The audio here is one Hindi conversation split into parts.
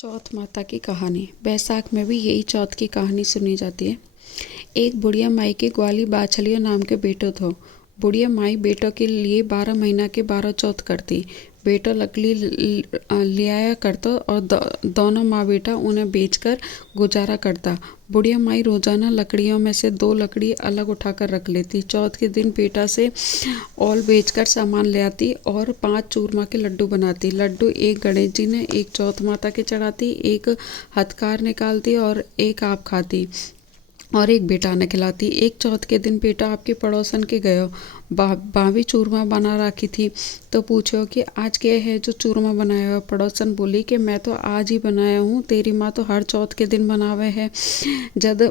चौथ माता की कहानी। बैसाख में भी यही चौथ की कहानी सुनी जाती है। एक बुढ़िया माई के ग्वाली बाछलिया नाम के बेटो थो। बुढ़िया माई बेटों के लिए 12 महीना के 12 चौथ करती। बेटो लकड़ी लियाया करता और दोनों माँ बेटा उन्हें बेचकर गुजारा करता। बुढ़िया माई रोजाना लकड़ियों में से 2 लकड़ी अलग उठाकर रख लेती। चौथ के दिन बेटा से औल बेचकर सामान ले आती और 5 चूरमा के लड्डू बनाती। लड्डू एक गणेश जी ने, एक चौथ माता के चढ़ाती, एक हथकार निकालती और एक आप खाती और एक बेटा ने खिलाती। एक चौथ के दिन बेटा आपके पड़ोसन के गयो, भाभी चूरमा बना रखी थी तो पूछो कि आज क्या है जो चूरमा बनाया हो। पड़ोसन बोली कि मैं तो आज ही बनाया हूँ, तेरी माँ तो हर चौथ के दिन बनावे है। जद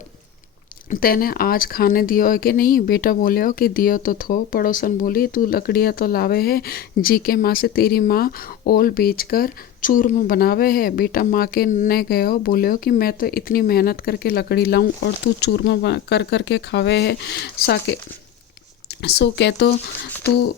तेने आज खाने दियो है कि नहीं। बेटा बोले हो कि दियो तो थो। पड़ोसन बोली तू लकड़ियाँ तो लावे है, जी के माँ से तेरी माँ ओल बेचकर चूरमा बनावे है। बेटा माँ के ने गए हो, बोले हो कि मैं तो इतनी मेहनत करके लकड़ी लाऊं और तू चूरमा कर करके खावे है साके। सो कह तो तू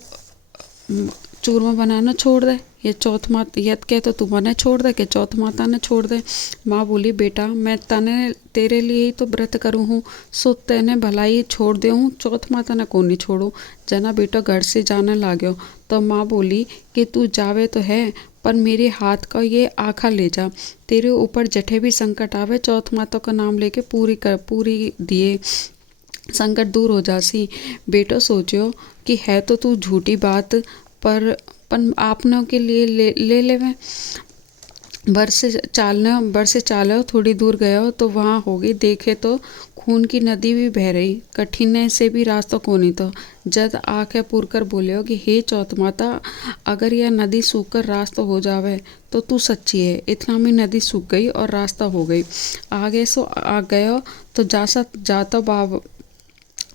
चूरमा बनाना छोड़ दे, ये चौथ माता यद कह तो तू मने छोड़ दे कि चौथ माता ने छोड़ दे। माँ बोली बेटा मैं तने तेरे लिए ही तो व्रत करूँ हूँ, सो तेने भलाई छोड़ दे हूँ, चौथ माता ने कौन नहीं छोड़ू। जना बेटा घर से जाने लागो तो माँ बोली कि तू जावे तो है पर मेरे हाथ का ये आखा ले जा। तेरे ऊपर जठे भी संकट आवे चौथ माता का नाम लेके पूरी दिए संकट दूर हो जासी। बेटो सोचो कि है तो तू झूठी बात पर आपनों के लिए ले लेवे। बरसे चालो थोड़ी दूर गयो तो वहाँ होगी, देखे तो खून की नदी भी बह रही, कठिन से भी रास्ता कोनी तो। जद आंखें पूर कर बोले कि हे चौथ माता, अगर यह नदी सूख कर रास्ता हो जावे तो तू सच्ची है। इतना में नदी सूख गई और रास्ता हो गई। आगे सो आ गयो तो जाता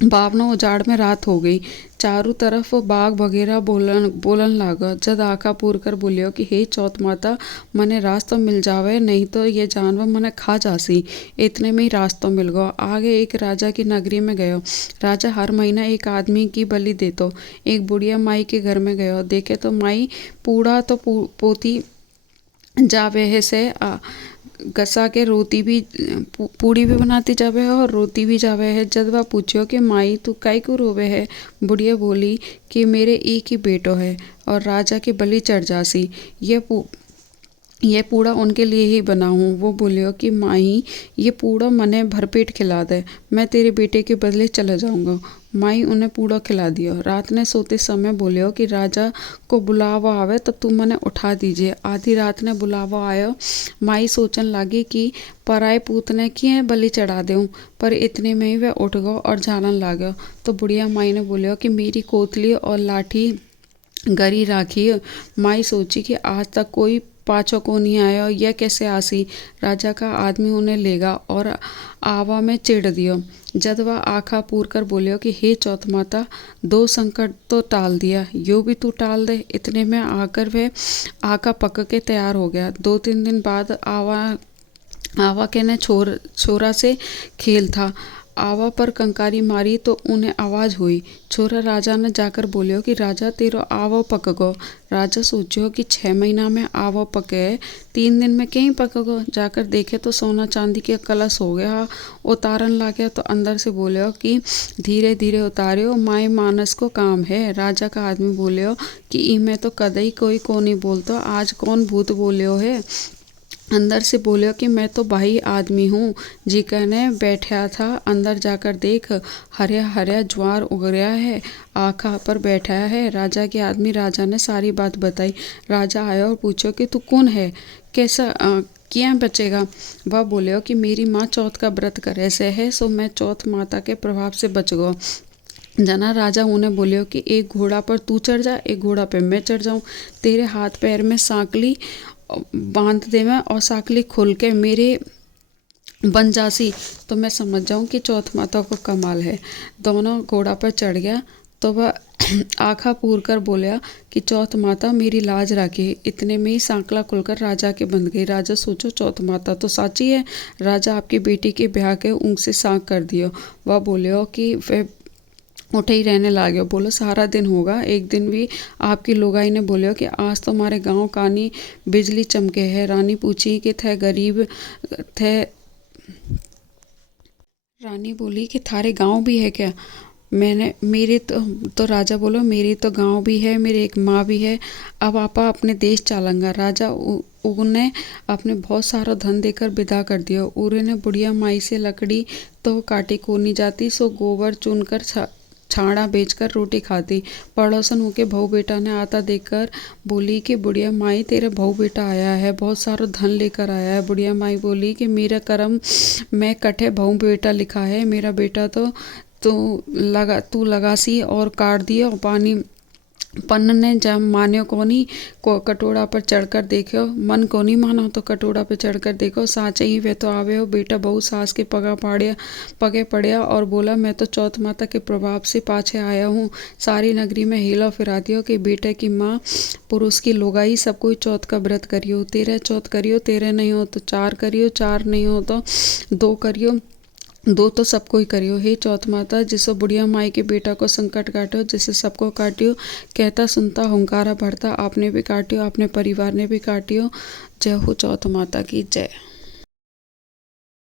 बावनो उजाड़ में रात हो गई। चारों तरफ बाघ वगैरह बोलन लागा। जद आँखा पूर कर बोलियो कि हे चौथ माता, मने रास्ता मिल जावे, नहीं तो ये जानवर मने खा जासी। इतने में ही रास्ता मिल गयो। आगे एक राजा की नगरी में गयो। राजा हर महीना एक आदमी की बलि देतो। एक बुढ़िया माई के घर में गयो, देखे तो माई पूड़ा तो पोती जावे है से गसा के रोटी भी पूड़ी भी बनाती जावे है और रोटी भी जावे है। जब वह पूछो कि माई तू काई को रोवे है। बुढ़िया बोली कि मेरे एक ही बेटो है और राजा की बलि चढ़ जासी, ये पूड़ा उनके लिए ही बना हूँ। वो बोलियो कि माई ये पूड़ा मने भरपेट खिला दे, मैं तेरे बेटे के बदले चला जाऊंगा। माई उन्हें पूड़ा खिला दियो। रात ने सोते समय बोलियो कि राजा को बुलावा आवे तो तू मने उठा दीजिए। आधी रात ने बुलावा आयो। माई सोचन लगी कि पराए पूत ने किए बलि चढ़ा दूँ, पर इतने में ही वह उठ गो और जानन लागो। तो बुढ़िया माई ने बोलियो कि मेरी कोतली और लाठी गरी राखी। माई सोची कि आज तक कोई पाछो को नहीं आया, यह कैसे आसी। राजा का आदमी उन्हें लेगा और आवा में चिढ़ दियो। जद वह आँखा पूर कर बोलियो कि हे चौथ माता, 2 संकट तो टाल दिया, यो भी तू टाल दे। इतने में आकर वह आका पक के तैयार हो गया। 2-3 दिन बाद आवा के ने छोरा से खेल था। आवा पर कंकारी मारी तो उन्हें आवाज हुई। छोरा राजा ने जाकर बोलियो कि राजा तेरो आवो पक गो। राजा सोचियो कि 6 महीना में आवो पके, 3 दिन में कहीं पक गो। जाकर देखे तो सोना चांदी के कलश हो गया। उतारन लागे तो अंदर से बोलियो कि धीरे धीरे उतारियो, माए मानस को काम है। राजा का आदमी बोलियो कि इमें तो कदई कोई को नहीं बोलतो, आज कौन भूत बोलियो है। अंदर से बोलियो कि मैं तो भाई आदमी हूँ, जी कहने बैठा था। अंदर जाकर देख, हरिया हरिया ज्वार उग रहा है, आखा पर बैठा है। राजा के आदमी राजा ने सारी बात बताई। राजा आया और पूछो कि तू कौन है, कैसा क्या बचेगा। वह बोलियो कि मेरी माँ चौथ का व्रत करे से है, सो मैं चौथ माता के प्रभाव से बच गो। जना राजा उन्हें बोलियो कि एक घोड़ा पर तू चढ़ जा, एक घोड़ा पे मैं चढ़ जाऊं। तेरे हाथ पैर में सांकली बांध दे मैं और सांकली खोल के मेरे बन जासी तो मैं समझ जाऊं कि चौथ माता को कमाल है। दोनों घोड़ा पर चढ़ गया तो वह आँखा पूर कर बोलिया कि चौथ माता मेरी लाज रखी। इतने में ही सांकला खुलकर राजा के बंध गई। राजा सोचो चौथ माता तो साची है, राजा आपकी बेटी के ब्याह के ऊँग से सांक कर दियो। वह बोलियो कि वह उठे ही रहने लागे। बोलो सारा दिन होगा, एक दिन भी आपकी लुगाई ने बोलियो कि आज तो हमारे गांव कानी बिजली चमके है। रानी पूछी कि थे गरीब थे। रानी बोली कि थारे गांव भी है क्या? मैंने मेरे तो राजा बोलो मेरी तो गांव भी है, मेरी एक माँ भी है। अब आपा अपने देश चालंगा। राजा उन्हें अपने बहुत सारा धन देकर विदा कर दिया। उरे ने बुढ़िया माई से लकड़ी तो काटी को नहीं जाती, सो गोबर चुनकर छाड़ा बेचकर रोटी खाती। पड़ोसन होके बहू बेटा ने आता देखकर बोली कि बुढ़िया माई तेरा बहू बेटा आया है, बहुत सारा धन लेकर आया है। बुढ़िया माई बोली कि मेरा कर्म में कठे बहू बेटा लिखा है, मेरा बेटा तू लगासी और काट दिया। और पानी पन्न ने जब मान्यो कोनी को कटोरा पर चढ़कर देखो, मन को नहीं मानो तो कटोरा पर चढ़कर देखो, साँचे ही वे तो आवे हो। बेटा बहू सास के पगे पड़िया और बोला मैं तो चौथ माता के प्रभाव से पाछे आया हूँ। सारी नगरी में हिला फिरा दियो कि बेटे की माँ पुरुष की लुगाई सब कोई चौथ का व्रत करियो। तेरह चौथ करियो, तेरह नहीं हो तो चार करियो, चार नहीं हो तो दो करियो, दो तो सबको ही करियो। हे चौथ माता जिसो बुढ़िया माई के बेटा को संकट काटो, जिसे सबको काटियो। कहता सुनता हुंकारा भरता, आपने भी काटियो, अपने परिवार ने भी काटियो। जय हो चौथ माता की जय।